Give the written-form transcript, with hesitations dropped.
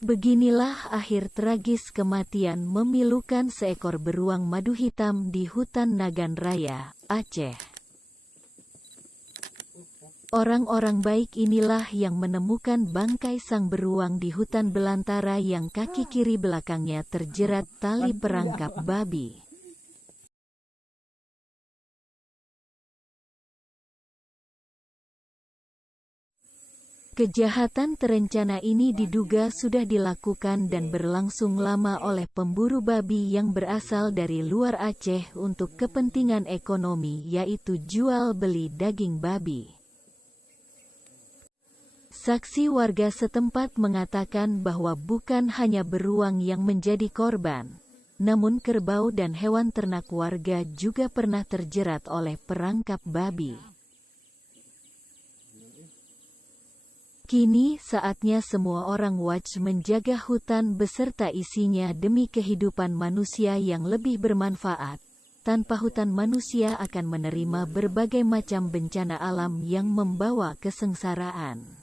Beginilah akhir tragis kematian memilukan seekor beruang madu hitam di hutan Nagan Raya, Aceh. Orang-orang baik inilah yang menemukan bangkai sang beruang di hutan belantara yang kaki kiri belakangnya terjerat tali perangkap babi. Kejahatan terencana ini diduga sudah dilakukan dan berlangsung lama oleh pemburu babi yang berasal dari luar Aceh untuk kepentingan ekonomi, yaitu jual beli daging babi. Saksi warga setempat mengatakan bahwa bukan hanya beruang yang menjadi korban, namun kerbau dan hewan ternak warga juga pernah terjerat oleh perangkap babi. Kini saatnya semua orang wajib menjaga hutan beserta isinya demi kehidupan manusia yang lebih bermanfaat. Tanpa hutan manusia akan menerima berbagai macam bencana alam yang membawa kesengsaraan.